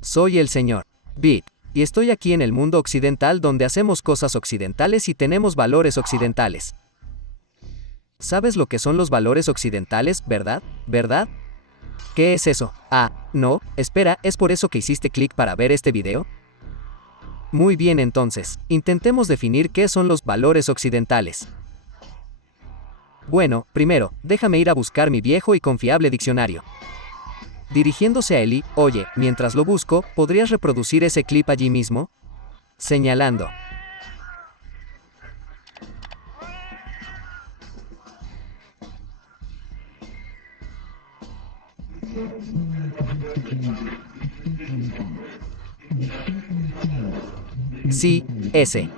Soy el señor Beat, y estoy aquí en el mundo occidental donde hacemos cosas occidentales y tenemos valores occidentales. ¿Sabes lo que son los valores occidentales, verdad? ¿Verdad? ¿Qué es eso? Ah, no, espera, ¿es por eso que hiciste clic para ver este video? Muy bien, entonces, intentemos definir qué son los valores occidentales. Bueno, primero, déjame ir a buscar mi viejo y confiable diccionario. Dirigiéndose a Eli, oye, mientras lo busco, ¿podrías reproducir ese clip allí mismo? Señalando. Sí, ese.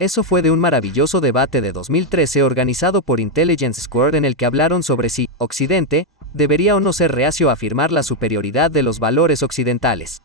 Eso fue de un maravilloso debate de 2013 organizado por Intelligence Squared en el que hablaron sobre si Occidente debería o no ser reacio a afirmar la superioridad de los valores occidentales.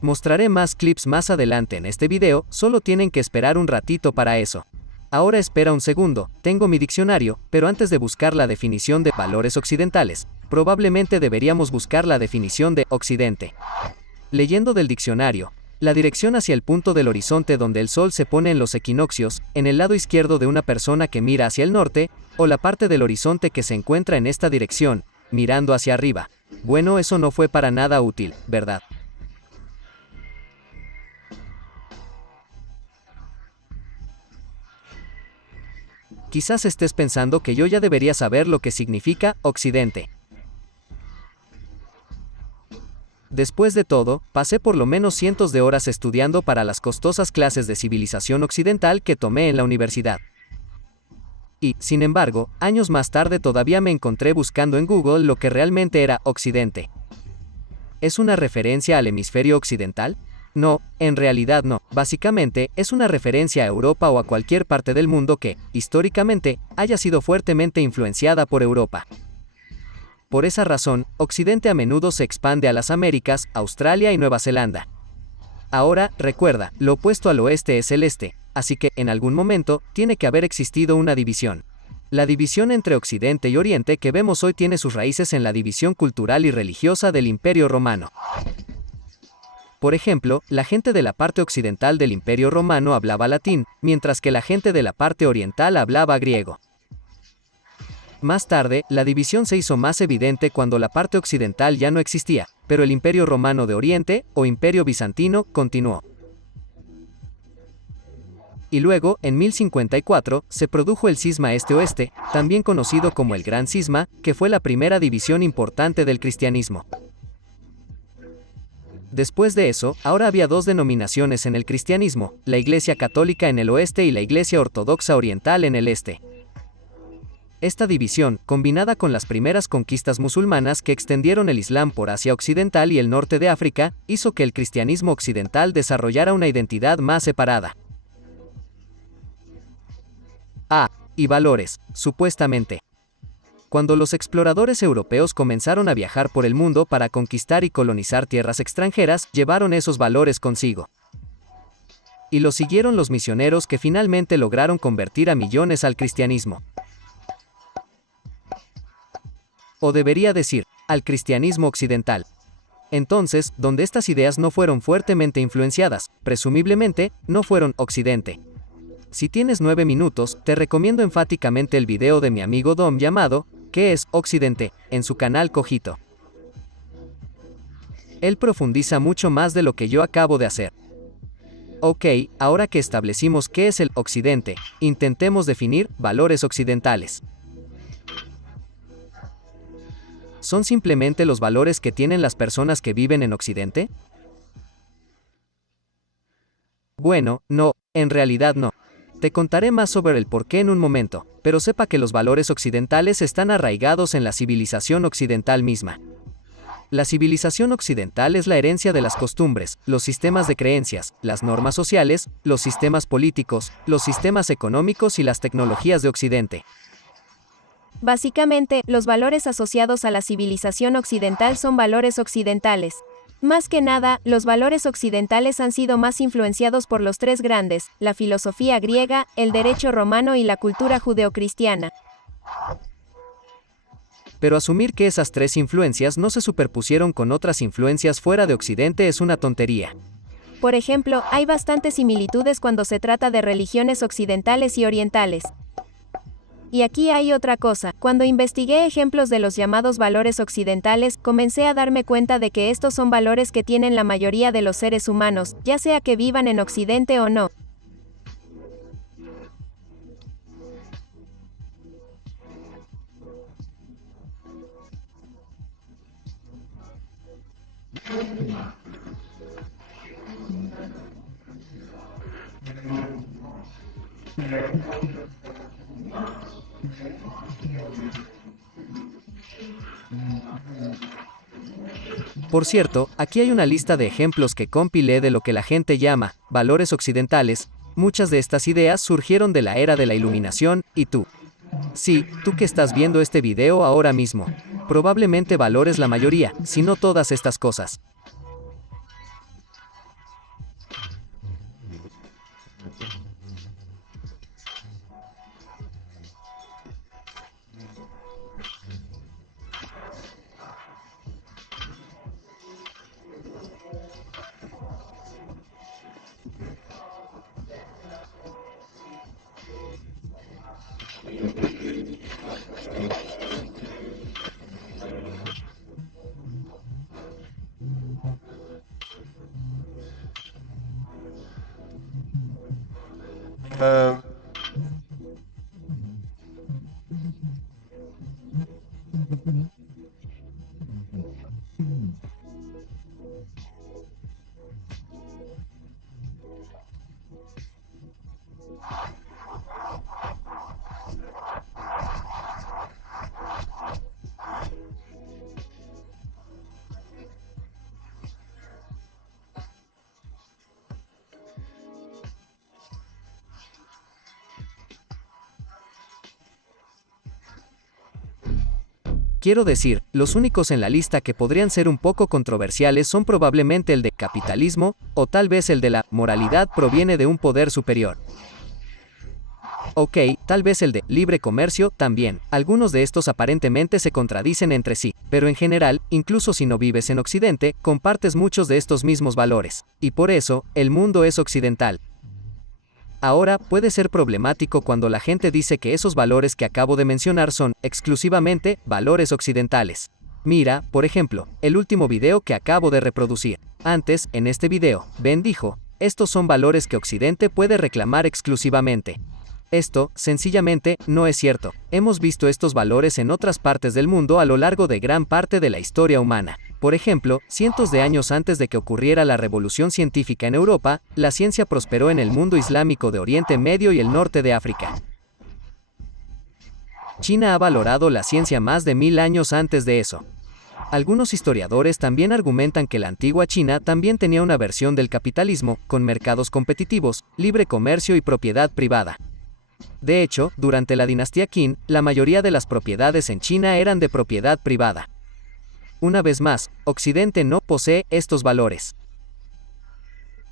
Mostraré más clips más adelante en este video, solo tienen que esperar un ratito para eso. Ahora espera un segundo, tengo mi diccionario, pero antes de buscar la definición de valores occidentales, probablemente deberíamos buscar la definición de Occidente. Leyendo del diccionario, la dirección hacia el punto del horizonte donde el sol se pone en los equinoccios, en el lado izquierdo de una persona que mira hacia el norte, o la parte del horizonte que se encuentra en esta dirección, mirando hacia arriba. Bueno, eso no fue para nada útil, ¿verdad? Quizás estés pensando que yo ya debería saber lo que significa Occidente. Después de todo, pasé por lo menos cientos de horas estudiando para las costosas clases de civilización occidental que tomé en la universidad. Y, sin embargo, años más tarde todavía me encontré buscando en Google lo que realmente era Occidente. ¿Es una referencia al hemisferio occidental? No, en realidad no. Básicamente, es una referencia a Europa o a cualquier parte del mundo que, históricamente, haya sido fuertemente influenciada por Europa. Por esa razón, Occidente a menudo se expande a las Américas, Australia y Nueva Zelanda. Ahora, recuerda, lo opuesto al oeste es el este, así que, en algún momento, tiene que haber existido una división. La división entre Occidente y Oriente que vemos hoy tiene sus raíces en la división cultural y religiosa del Imperio Romano. Por ejemplo, la gente de la parte occidental del Imperio Romano hablaba latín, mientras que la gente de la parte oriental hablaba griego. Más tarde, la división se hizo más evidente cuando la parte occidental ya no existía, pero el Imperio Romano de Oriente, o Imperio Bizantino, continuó. Y luego, en 1054, se produjo el cisma este-oeste, también conocido como el Gran Cisma, que fue la primera división importante del cristianismo. Después de eso, ahora había dos denominaciones en el cristianismo, la Iglesia Católica en el oeste y la Iglesia Ortodoxa Oriental en el este. Esta división, combinada con las primeras conquistas musulmanas que extendieron el Islam por Asia Occidental y el norte de África, hizo que el cristianismo occidental desarrollara una identidad más separada. Y valores, supuestamente. Cuando los exploradores europeos comenzaron a viajar por el mundo para conquistar y colonizar tierras extranjeras, llevaron esos valores consigo. Y los siguieron los misioneros que finalmente lograron convertir a millones al cristianismo. O debería decir, al cristianismo occidental. Entonces, donde estas ideas no fueron fuertemente influenciadas, presumiblemente, no fueron Occidente. Si tienes 9 minutos, te recomiendo enfáticamente el video de mi amigo Dom llamado, ¿Qué es Occidente?, en su canal Cogito. Él profundiza mucho más de lo que yo acabo de hacer. Ok, ahora que establecimos qué es el Occidente, intentemos definir valores occidentales. ¿Son simplemente los valores que tienen las personas que viven en Occidente? Bueno, no, en realidad no. Te contaré más sobre el porqué en un momento, pero sepa que los valores occidentales están arraigados en la civilización occidental misma. La civilización occidental es la herencia de las costumbres, los sistemas de creencias, las normas sociales, los sistemas políticos, los sistemas económicos y las tecnologías de Occidente. Básicamente, los valores asociados a la civilización occidental son valores occidentales. Más que nada, los valores occidentales han sido más influenciados por los tres grandes, la filosofía griega, el derecho romano y la cultura judeocristiana. pero asumir que esas tres influencias no se superpusieron con otras influencias fuera de Occidente es una tontería. Por ejemplo, hay bastantes similitudes cuando se trata de religiones occidentales y orientales. Y aquí hay otra cosa, cuando investigué ejemplos de los llamados valores occidentales, comencé a darme cuenta de que estos son valores que tienen la mayoría de los seres humanos, ya sea que vivan en Occidente o no. Por cierto, aquí hay una lista de ejemplos que compilé de lo que la gente llama valores occidentales. Muchas de estas ideas surgieron de la era de la Iluminación, y tú. Sí, tú que estás viendo este video ahora mismo. Probablemente valores la mayoría, si no todas estas cosas. Quiero decir, los únicos en la lista que podrían ser un poco controversiales son probablemente el de capitalismo, o tal vez el de la moralidad proviene de un poder superior. Ok, tal vez el de libre comercio también. Algunos de estos aparentemente se contradicen entre sí, pero en general, incluso si no vives en Occidente, compartes muchos de estos mismos valores. Y por eso, el mundo es occidental. Ahora, puede ser problemático cuando la gente dice que esos valores que acabo de mencionar son, exclusivamente, valores occidentales. Mira, por ejemplo, el último video que acabo de reproducir. Antes, en este video, Ben dijo, estos son valores que Occidente puede reclamar exclusivamente. Esto, sencillamente, no es cierto. Hemos visto estos valores en otras partes del mundo a lo largo de gran parte de la historia humana. Por ejemplo, cientos de años antes de que ocurriera la revolución científica en Europa, la ciencia prosperó en el mundo islámico de Oriente Medio y el norte de África. China ha valorado la ciencia más de 1000 años antes de eso. Algunos historiadores también argumentan que la antigua China también tenía una versión del capitalismo, con mercados competitivos, libre comercio y propiedad privada. De hecho, durante la dinastía Qin, la mayoría de las propiedades en China eran de propiedad privada. Una vez más, Occidente no posee estos valores.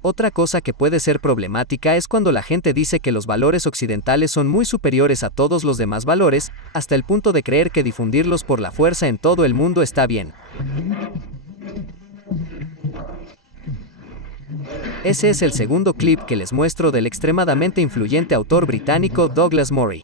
Otra cosa que puede ser problemática es cuando la gente dice que los valores occidentales son muy superiores a todos los demás valores, hasta el punto de creer que difundirlos por la fuerza en todo el mundo está bien. Ese es el segundo clip que les muestro del extremadamente influyente autor británico Douglas Murray.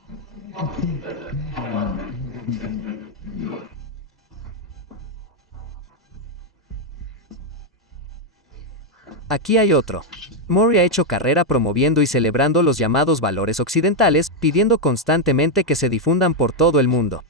Aquí hay otro. Murray ha hecho carrera promoviendo y celebrando los llamados valores occidentales, pidiendo constantemente que se difundan por todo el mundo.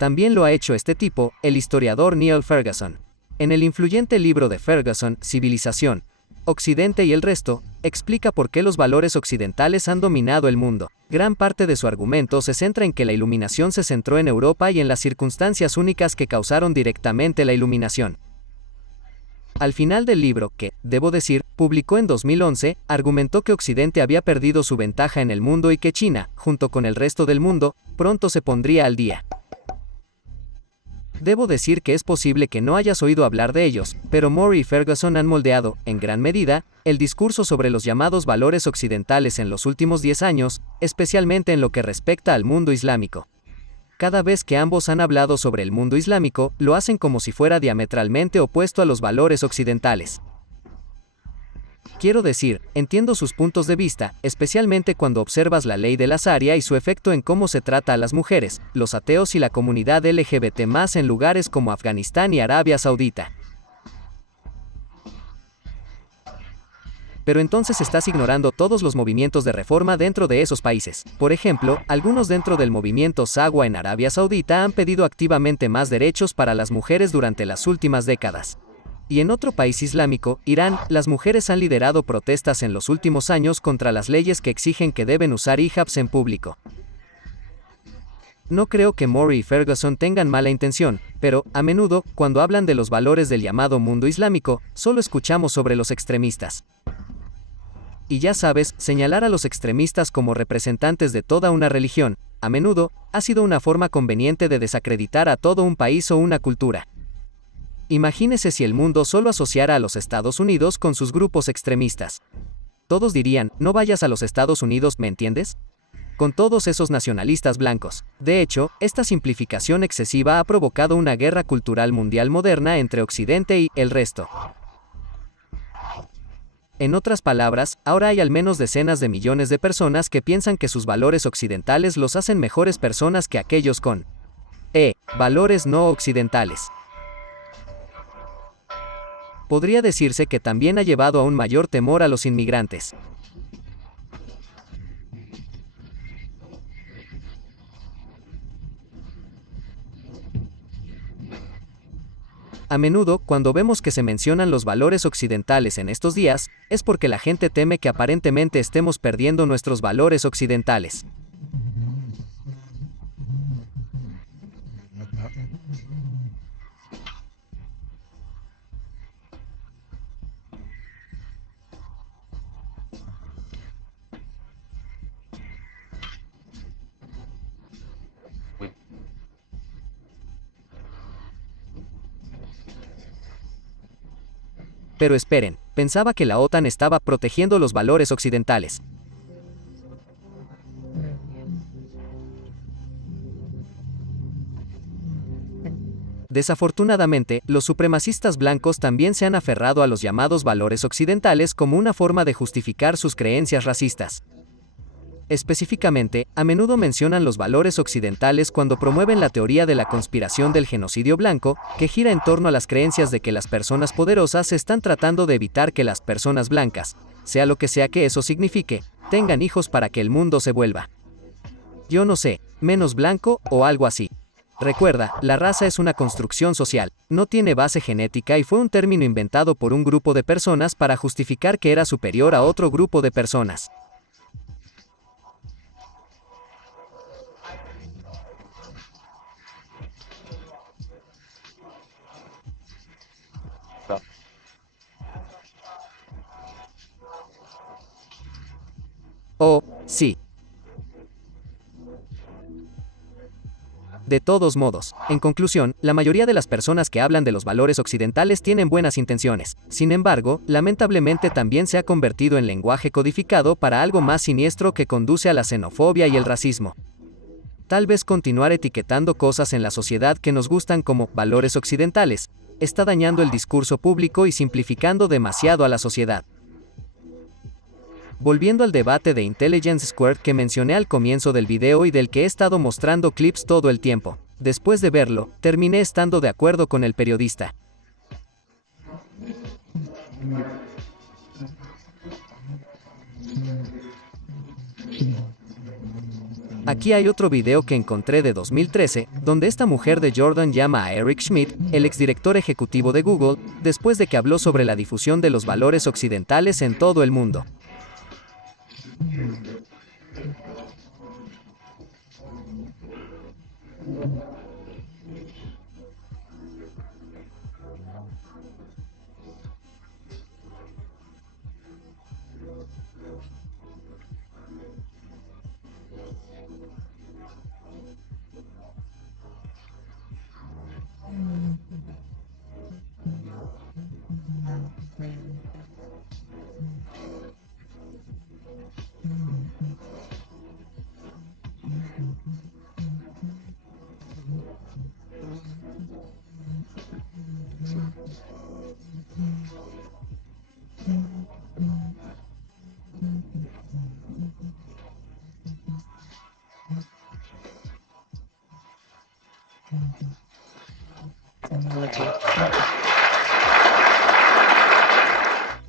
También lo ha hecho este tipo, el historiador Niall Ferguson. En el influyente libro de Ferguson, Civilización, Occidente y el resto, explica por qué los valores occidentales han dominado el mundo. Gran parte de su argumento se centra en que la iluminación se centró en Europa y en las circunstancias únicas que causaron directamente la iluminación. Al final del libro, que, debo decir, publicó en 2011, argumentó que Occidente había perdido su ventaja en el mundo y que China, junto con el resto del mundo, pronto se pondría al día. Debo decir que es posible que no hayas oído hablar de ellos, pero Moore y Ferguson han moldeado, en gran medida, el discurso sobre los llamados valores occidentales en los últimos 10 años, especialmente en lo que respecta al mundo islámico. Cada vez que ambos han hablado sobre el mundo islámico, lo hacen como si fuera diametralmente opuesto a los valores occidentales. Quiero decir, entiendo sus puntos de vista, especialmente cuando observas la ley de la Sharia y su efecto en cómo se trata a las mujeres, los ateos y la comunidad LGBT+ en lugares como Afganistán y Arabia Saudita. Pero entonces estás ignorando todos los movimientos de reforma dentro de esos países. Por ejemplo, algunos dentro del movimiento Sawa en Arabia Saudita han pedido activamente más derechos para las mujeres durante las últimas décadas. Y en otro país islámico, Irán, las mujeres han liderado protestas en los últimos años contra las leyes que exigen que deben usar hijabs en público. No creo que Moore y Ferguson tengan mala intención, pero, a menudo, cuando hablan de los valores del llamado mundo islámico, solo escuchamos sobre los extremistas. Y ya sabes, señalar a los extremistas como representantes de toda una religión, a menudo, ha sido una forma conveniente de desacreditar a todo un país o una cultura. Imagínese si el mundo solo asociara a los Estados Unidos con sus grupos extremistas. Todos dirían, no vayas a los Estados Unidos, ¿me entiendes? Con todos esos nacionalistas blancos. De hecho, esta simplificación excesiva ha provocado una guerra cultural mundial moderna entre Occidente y el resto. En otras palabras, ahora hay al menos decenas de millones de personas que piensan que sus valores occidentales los hacen mejores personas que aquellos con valores no occidentales. Podría decirse que también ha llevado a un mayor temor a los inmigrantes. A menudo, cuando vemos que se mencionan los valores occidentales en estos días, es porque la gente teme que aparentemente estemos perdiendo nuestros valores occidentales. Pero esperen, pensaba que la OTAN estaba protegiendo los valores occidentales. Desafortunadamente, los supremacistas blancos también se han aferrado a los llamados valores occidentales como una forma de justificar sus creencias racistas. Específicamente, a menudo mencionan los valores occidentales cuando promueven la teoría de la conspiración del genocidio blanco, que gira en torno a las creencias de que las personas poderosas están tratando de evitar que las personas blancas, sea lo que sea que eso signifique, tengan hijos para que el mundo se vuelva, yo no sé, menos blanco o algo así. Recuerda, la raza es una construcción social, no tiene base genética y fue un término inventado por un grupo de personas para justificar que era superior a otro grupo de personas. Oh, sí. De todos modos, en conclusión, la mayoría de las personas que hablan de los valores occidentales tienen buenas intenciones. Sin embargo, lamentablemente también se ha convertido en lenguaje codificado para algo más siniestro que conduce a la xenofobia y el racismo. Tal vez continuar etiquetando cosas en la sociedad que nos gustan como valores occidentales está dañando el discurso público y simplificando demasiado a la sociedad. Volviendo al debate de Intelligence Squared que mencioné al comienzo del video y del que he estado mostrando clips todo el tiempo, después de verlo, terminé estando de acuerdo con el periodista. Aquí hay otro video que encontré de 2013, donde esta mujer de Jordan llama a Eric Schmidt, el exdirector ejecutivo de Google, después de que habló sobre la difusión de los valores occidentales en todo el mundo.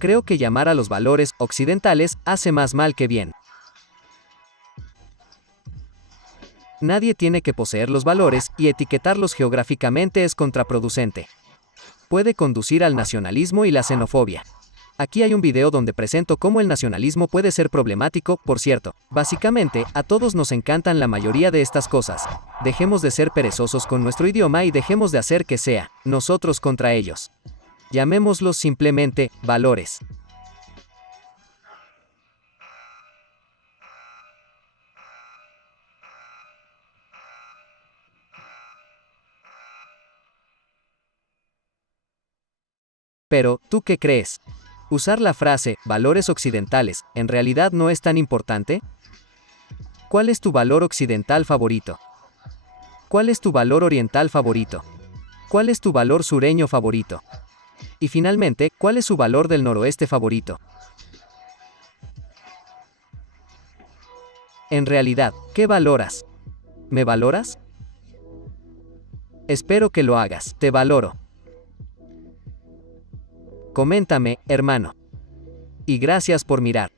creo que llamar a los valores occidentales hace más mal que bien. Nadie tiene que poseer los valores, y etiquetarlos geográficamente es contraproducente. Puede conducir al nacionalismo y la xenofobia. Aquí hay un video donde presento cómo el nacionalismo puede ser problemático, por cierto. Básicamente, a todos nos encantan la mayoría de estas cosas. Dejemos de ser perezosos con nuestro idioma y dejemos de hacer que sea nosotros contra ellos. Llamémoslos simplemente valores. Pero, ¿tú qué crees? ¿Usar la frase valores occidentales en realidad no es tan importante? ¿Cuál es tu valor occidental favorito? ¿Cuál es tu valor oriental favorito? ¿Cuál es tu valor sureño favorito? Y finalmente, ¿cuál es su valor del noroeste favorito? En realidad, ¿qué valoras? ¿Me valoras? Espero que lo hagas. Te valoro. Coméntame, hermano. Y gracias por mirar.